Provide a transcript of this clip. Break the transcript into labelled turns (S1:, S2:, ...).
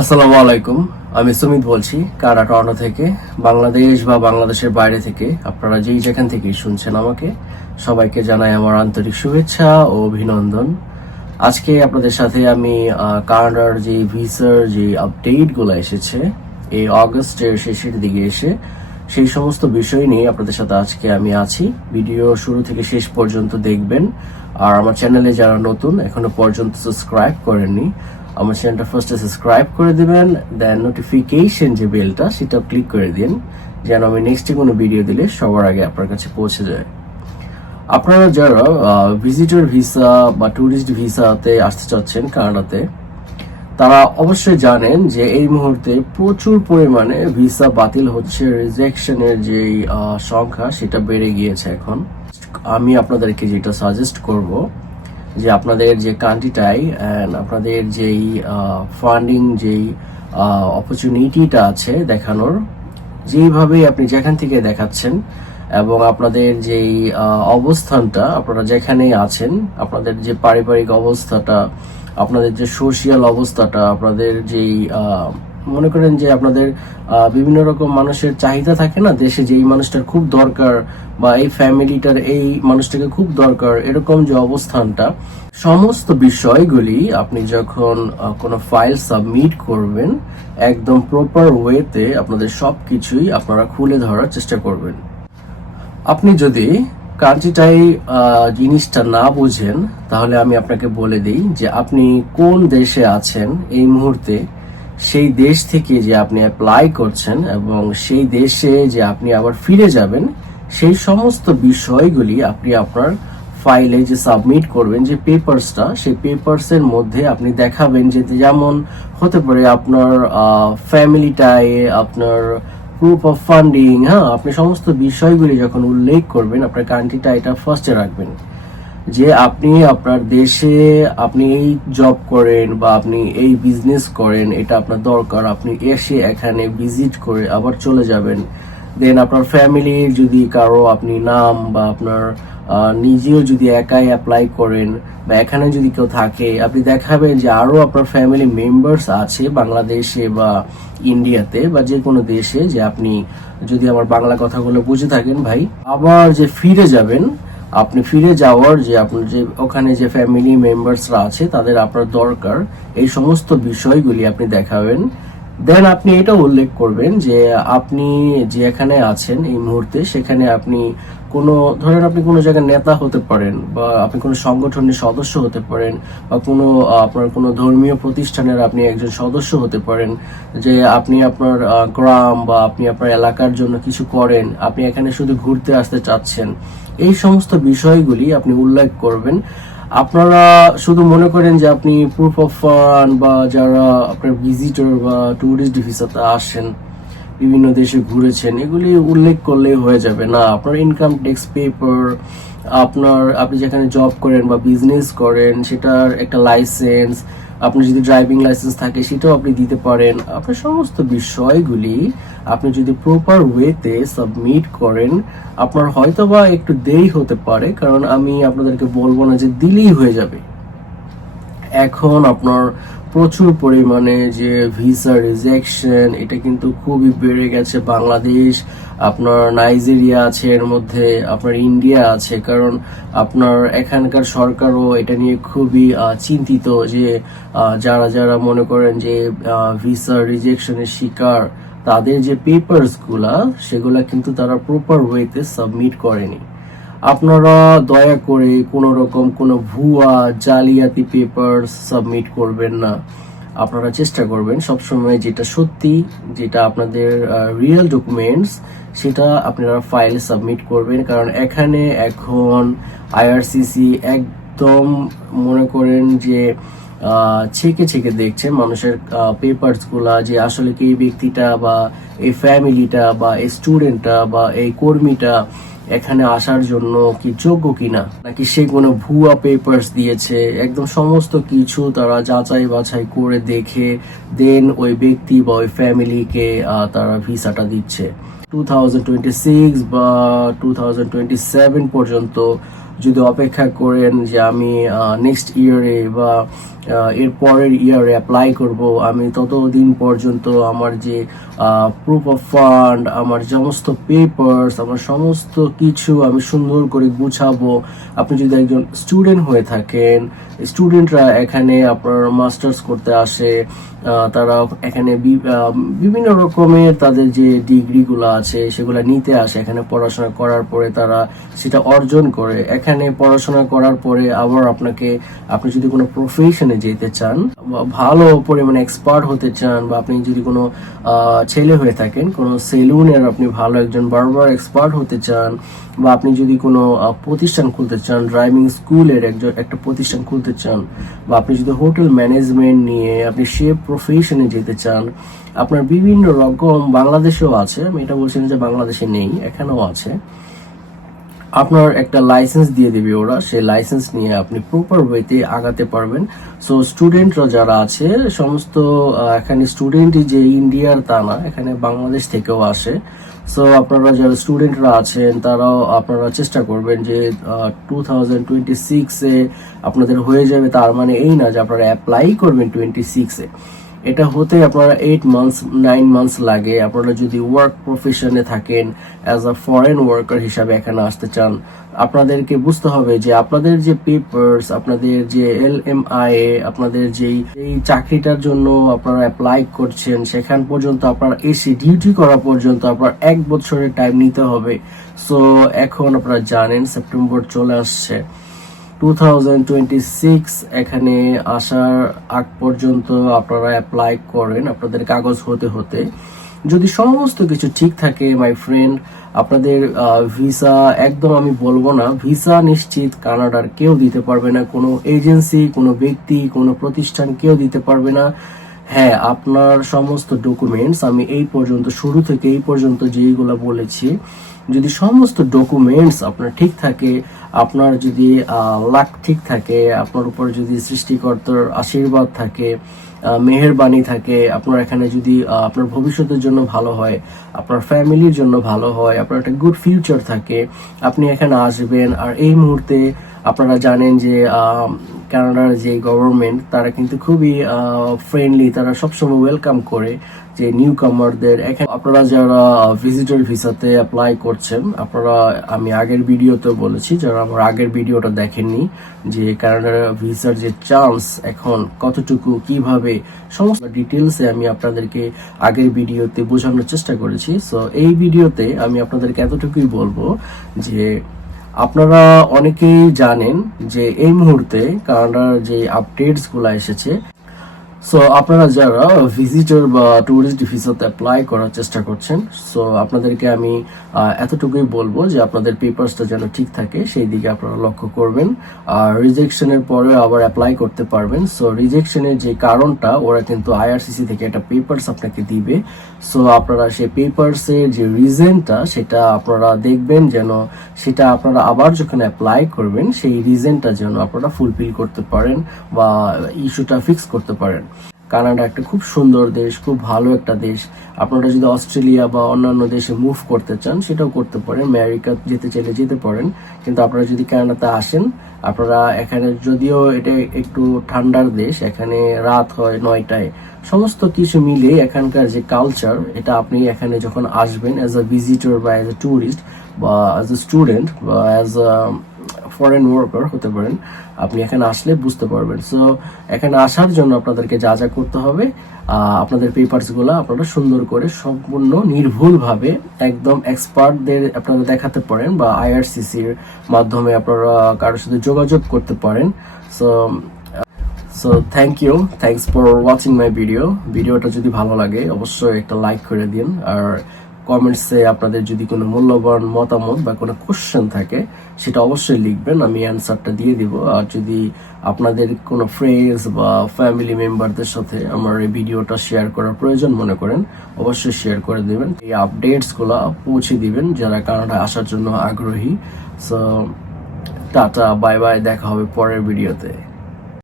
S1: আসসালামু আলাইকুম, আমি সুমিত বলছি, কারা টর্নো থেকে। বাংলাদেশ বা বাংলাদেশের বাইরে থেকে আপনারা যেই যেখান থেকে শুনছেন আমাকে, সবাইকে জানাই আমার আন্তরিক শুভেচ্ছা ও অভিনন্দন। আজকে আপনাদের সাথে আমি কানাডার যে ভিসার যে আপডেটগুলো এসেছে, এই অগস্টের শেষের দিকে এসে সেই সমস্ত বিষয় নিয়ে আপনাদের সাথে আজকে আমি আছি। ভিডিও শুরু থেকে শেষ পর্যন্ত দেখবেন। আর আমার চ্যানেলে যারা নতুন, এখনও পর্যন্ত সাবস্ক্রাইব করেননি আমার চ্যানেলটা ফার্স্টে সাবস্ক্রাইব করে দিবেন দেন নোটিফিকেশন যে বেলটা সেটাও ক্লিক করে দিন, যেন আমি নেক্সটে কোনো ভিডিও দিলে সবার আগে আপনার কাছে পৌঁছে যায়। আপনারা যারা ভিজিটর ভিসা বা ট্যুরিস্ট ভিসাতে আসতে চাচ্ছেন কানাডাতে, তারা অবশ্যই জানেন যে এই মুহূর্তে প্রচুর পরিমাণে ভিসা বাতিল হচ্ছে রিজেকশনের যে সংখ্যা, সেটা বেড়ে গিয়েছে এখন। আমি আপনাদেরকে যেটা সাজেস্ট করব যে আপনাদের যে কান্ট্রিটাই আপনাদের যেই ফান্ডিং যেই অপরচুনিটিটা আছে দেখানোর যেইভাবে আপনি যেখান থেকে দেখাচ্ছেন এবং আপনাদের যেই অবস্থানটা, আপনারা যেখানেই আছেন, আপনাদের যে পারিবারিক অবস্থাটা, আপনাদের যে সোশিয়াল অবস্থাটা, আপনাদের যেই মনে করেন যে আপনাদের বিভিন্ন রকম মানুষের চাহিদা থাকে না দেশে যে এই মানুষটার খুব দরকার বা এই ফ্যামিলিটার এই মানুষটাকে খুব দরকার, এরকম যে অবস্থানটা, সমস্ত বিষয়গুলি আপনি যখন কোনো ফাইল সাবমিট করবেন, একদম প্রপার ওয়েতে আপনাদের সবকিছুই আপনারা খুলে ধরার চেষ্টা করবেন। আপনি যদি কান্ট্রিটাই জিনিসটা না বোঝেন, তাহলে আমি আপনাকে বলে দিই যে আপনি কোন দেশে আছেন এই মুহূর্তে সেই দেশ থেকে যে আপনি অ্যাপ্লাই করছেন এবং সেই দেশে যে আপনি আবার ফিরে যাবেন, সেই সমস্ত বিষয়গুলি আপনি আপনার ফাইলে যে সাবমিট করবেন, যে পেপারসটা সেই পেপারসের মধ্যে আপনি দেখাবেন যে যেমন হতে পারে আপনার ফ্যামিলিটাই আপনার প্রুফ অফ ফান্ডিং হ্যাঁ আপনি সমস্ত বিষয়গুলি যখন উল্লেখ করবেন, আপনার কান্ট্রিটা এটা ফার্স্টে রাখবেন। যে আপনি আপনার দেশে আপনি এই জব করেন বা আপনি এই বিজনেস করেন, এটা আপনার দরকার। আপনি এসে এখানে ভিজিট করে আবার চলে যাবেন। দেন আপনার ফ্যামিলির যদি কারও আপনি নাম বা আপনার নিজেও যদি একাই অ্যাপ্লাই করেন বা এখানে যদি কেউ থাকে, আপনি দেখাবেন যে আরও আপনার ফ্যামিলি মেম্বার্স আছে বাংলাদেশে বা ইন্ডিয়াতে বা যে কোনো দেশে যে আপনি যদি আমার বাংলা কথাগুলো বুঝে থাকেন ভাই, আবার যে ফিরে যাবেন আপনি ফিরে যাওয়ার যে আপনার যে ওখানে যে ফ্যামিলি মেম্বার্সরা আছে, তাদের আপনার দরকার। এই সমস্ত বিষয়গুলি আপনি দেখাবেন। দেন আপনি এটা উল্লেখ করবেন যে আপনি যে এখানে আছেন এই মুহূর্তে, সেখানে আপনি কোনো, ধরেন আপনি কোনো জায়গায় নেতা হতে পারেন বা আপনি কোনো সংগঠনের সদস্য হতে পারেন বা কোনো, আপনার কোনো ধর্মীয় প্রতিষ্ঠানের আপনি একজন সদস্য হতে পারেন, যে আপনি আপনার গ্রাম বা আপনি আপনার এলাকার জন্য কিছু করেন, আপনি এখানে শুধু ঘুরতে আসতে চাচ্ছেন, এই সমস্ত বিষয়গুলি আপনি উল্লেখ করবেন। আপনারা শুধু মনে করেন যে আপনি প্রুফ অফ ফান্ড বা যারা আপনার ভিজিটর বা ট্যুরিস্ট ভিসাতে আসেন, বিভিন্ন দেশে ঘুরেছেন, এগুলি উল্লেখ করলেই হয়ে যাবে। না, আপনার ইনকাম ট্যাক্স পেপার আপনার, আপনি যেখানে জব করেন বা বিজনেস করেন, সেটার একটা লাইসেন্স আপনার যদি ড্রাইভিং লাইসেন্স থাকে, সেটাও আপনি দিতে পারেন। আপনার সমস্ত বিষয়গুলি আপনি যদি প্রপার ওয়েতে সাবমিট করেন, আপনার হয়তো বা একটু দেরি হতে পারে, কারণ আমি আপনাদেরকে বলব না যে দিলেই হয়ে যাবে। এখন আপনার প্রচুর পরিমাণে যে ভিসা রিজেকশন এটা কিন্তু খুবই বেড়ে গেছে বাংলাদেশ, আপনার নাইজেরিয়া আছে, এর মধ্যে আপনার ইন্ডিয়া আছে, কারণ আপনার এখানকার সরকারও এটা নিয়ে খুবই চিন্তিত যে যারা যারা মনে করেন যে ভিসা রিজেকশনের শিকার, তাদের যে পেপারসগুলা, সেগুলা কিন্তু তারা প্রপার ওয়েতে সাবমিট করেনি। আপনারা দয়া করে কোনো রকম কোনো ভুয়া জালিয়াতি পেপার সাবমিট করবেন না। আপনারা চেষ্টা করবেন সবসময় যেটা সত্যি, যেটা আপনাদের রিয়েল ডকুমেন্টস সেটা আপনারা ফাইল সাবমিট করবেন। কারণ এখানে এখন আইআরসিসি একদম মনে করেন যে ছেকে ছেকে দেখছে মানুষের পেপারসগুলা যে আসলে কি ব্যক্তিটা বা এই ফ্যামিলিটা বা এই স্টুডেন্টটা বা এই কর্মীটা এখানে আসার জন্য কি যোগ্য কিনা? নাকি সে কোনো ভুয়া পেপারস দিয়েছে? একদম সমস্ত কিছু তারা যাচাই বাছাই করে দেখে দেন ওই ব্যক্তি বা ওই ফ্যামিলিকে তারা ভিসাটা দিচ্ছে। টু বা টু পর্যন্ত যদি অপেক্ষা করেন যে আমি নেক্সট ইয়ারে বা এর পরের ইয়ারে অ্যাপ্লাই করব, আমি ততদিন পর্যন্ত আমার যে প্রুফ অফ ফান্ড আমার সমস্ত পেপারস আমার সমস্ত কিছু আমি সুন্দর করে গুছাবো। আপনি যদি একজন স্টুডেন্ট হয়ে থাকেন স্টুডেন্টরা এখানে আপনার মাস্টার্স করতে আসে তারা এখানে বিভিন্ন রকমের তাদের যে ডিগ্রিগুলো আছে, সেগুলো নিতে আসে। এখানে পড়াশোনা করার পরে তারা সেটা অর্জন করে। এখানে পড়াশোনা করার পরে আবার আপনাকে, আপনি যদি কোনো প্রফেশনে যেতে চান ভালো পরিমাণে এক্সপার্ট হতে চান, বা আপনি যদি কোনো ছেলে হয়ে থাকেন, কোনো সেলুনের আপনি ভালো একজন বারবার এক্সপার্ট হতে চান, বা আপনি যদি কোনো প্রতিষ্ঠান খুলতে চান ড্রাইভিং স্কুলের একজন, একটা প্রতিষ্ঠান খুলতে চান, বা আপনি যদি হোটেল ম্যানেজমেন্ট নিয়ে আপনি সে প্রফেশনে যেতে চান, আপনার বিভিন্ন রকম বাংলাদেশেও আছে, আমি এটা বলছি যে বাংলাদেশে নেই, এখানেও আছে। আপনার একটা লাইসেন্স দিয়ে দিবে ওরা, সেই লাইসেন্স নিয়ে আপনি প্রপার ওয়েতে আগাতে পারবেন। সো স্টুডেন্টরা যারা আছে, সমস্ত এখানে স্টুডেন্টই যে ইন্ডিয়ার তা না, এখানে বাংলাদেশ থেকেও আসে। সো আপনারা যারা স্টুডেন্টরা আছেন, তারাও আপনারা চেষ্টা করবেন যে টু থাউজেন্ড টোয়েন্টি সিক্সে আপনাদের হয়ে যাবে। তার মানে এই না যে আপনারা অ্যাপ্লাই করবেন টোয়েন্টি সিক্সে এটা হতে আপনারা এইট মান্থস নাইন মান্থস লাগে। আপনারা যদি ওয়ার্ক প্রফেশনে থাকেন অ্যাজ আ ফরেন ওয়ার্কার হিসাবে এখানে আসতে চান, আপনাদেরকে বুঝতে হবে যে আপনাদের যে পেপারস আপনাদের যে এল এম আই আপনাদের যেই এই চাকরিটার জন্য আপনারা অ্যাপ্লাই করছেন, সেখান পর্যন্ত আপনারা এসে ডিউটি করা পর্যন্ত আপনার এক বছরের টাইম নিতে হবে। সো এখন আপনারা জানেন সেপ্টেম্বর চলে আসছে। 2026 এখানে আসার আগ পর্যন্ত আপনারা অ্যাপ্লাই করেন, আপনাদের কাগজ হতে হতে। যদি সমস্ত কিছু ঠিক থাকে মাই ফ্রেন্ড আপনাদের ভিসা একদম আমি বলব না ভিসা নিশ্চিত কানাডার কেউ দিতে পারবে না, কোনো এজেন্সি কোনো ব্যক্তি, কোনো প্রতিষ্ঠান কেউ দিতে পারবে না। হ্যাঁ আপনার সমস্ত ডকুমেন্টস আমি এই পর্যন্ত শুরু থেকে এই পর্যন্ত যেইগুলো বলেছি, যদি সমস্ত ডকুমেন্টস আপনার ঠিক থাকে, আপনার যদি লাক ঠিক থাকে, আপনার উপর যদি সৃষ্টিকর্তার আশীর্বাদ থাকে আহ, মেহেরবানি থাকে আপনার এখানে যদি আপনার ভবিষ্যতের জন্য ভালো হয় আপনার ফ্যামিলির জন্য ভালো হয় আপনার একটা গুড ফিউচার থাকে আপনি এখানে আসবেন। আর এই মুহূর্তে আপনারা জানেন যে কানাডার যে গভর্নমেন্ট তারা কিন্তু খুবই ফ্রেন্ডলি তারা সবসময় ওয়েলকাম করে। যে নিউ কামারদের এখানে আপনারা যারা ভিজিটর ভিসাতে অ্যাপ্লাই করছেন, আপনারা, আমি আগের ভিডিওতে বলেছি, যারা আমার আগের ভিডিওটা দেখেননি, যে কানাডার ভিসার যে চান্স এখন কতটুকু, কীভাবে, সমস্ত ডিটেলসে আমি আপনাদেরকে আগের ভিডিওতে বোঝানোর চেষ্টা করেছি। সো এই ভিডিওতে আমি আপনাদেরকে এতটুকুই বলব যে, আপনারা অনেকেই জানেন যে এই মুহূর্তে কানাডার যে আপডেটসগুলা এসেছে সো আপনারা যারা ভিজিটর বা ট্যুরিস্ট ভিসাতে অ্যাপ্লাই করার চেষ্টা করছেন সো আপনাদেরকে আমি এতটুকুই বলব যে আপনাদের পেপারসটা যেন ঠিক থাকে, সেই দিকে আপনারা লক্ষ্য করবেন। আর রিজেকশনের পরে আবার অ্যাপ্লাই করতে পারবেন। সো রিজেকশনের যে কারণটা, ওরা কিন্তু আইআরসিসি থেকে একটা পেপারস আপনাকে দিবে। সো আপনারা সেই পেপারসের যে রিজেনটা সেটা আপনারা দেখবেন যেন সেটা আপনারা আবার যখন অ্যাপ্লাই করবেন, সেই রিজেনটা যেন আপনারা ফুলফিল করতে পারেন বা ইস্যুটা ফিক্স করতে পারেন। কানাডা একটা খুব সুন্দর দেশ, খুব ভালো একটা দেশ। আপনারা যদি অস্ট্রেলিয়া বা অন্যান্য দেশে মুভ করতে চান, সেটাও করতে পারেন। আমেরিকা যেতে চাইলে যেতে পারেন। কিন্তু আপনারা যদি কানাডাতে আসেন, আপনারা এখানে যদিও এটা একটু ঠান্ডার দেশ, এখানে রাত হয় নয়টায়, সমস্ত কিছু মিলে এখানকার যে কালচার এটা আপনি এখানে যখন আসবেন অ্যাজ আ ভিজিটর বা অ্যাজ আ ট্যুরিস্ট বা অ্যাজ আ স্টুডেন্ট বা অ্যাজ আ ফরেন ওয়ার্কার হতে পারেন, আপনি এখানে আসলে বুঝতে পারবেন। সো এখানে আসার জন্য আপনাদেরকে যা যা করতে হবে আপনাদের পেপারসগুলো আপনারা সুন্দর করে সম্পূর্ণ নির্ভুলভাবে একদম এক্সপার্টদের আপনারা দেখাতে পারেন বা আইআরসিসির মাধ্যমে আপনারা কারোর সাথে যোগাযোগ করতে পারেন। So so thank you thanks for watching my video ভিডিওটা যদি ভালো লাগে, অবশ্যই একটা লাইক করে দিন। আর কমেন্টসে আপনাদের যদি কোনো মূল্যবান মতামত বা কোনো কোশ্চেন থাকে, সেটা অবশ্যই লিখবেন, আমি অ্যান্সারটা দিয়ে দিব। আর যদি আপনাদের কোনো ফ্রেন্ডস বা ফ্যামিলি মেম্বারদের সাথে আমার এই ভিডিওটা শেয়ার করার প্রয়োজন মনে করেন, অবশ্যই শেয়ার করে দেবেন। এই আপডেটসগুলো পৌঁছে দিবেন, যারা কানাডা আসার জন্য আগ্রহী। সো টাটা বাই বাই দেখা হবে পরের ভিডিওতে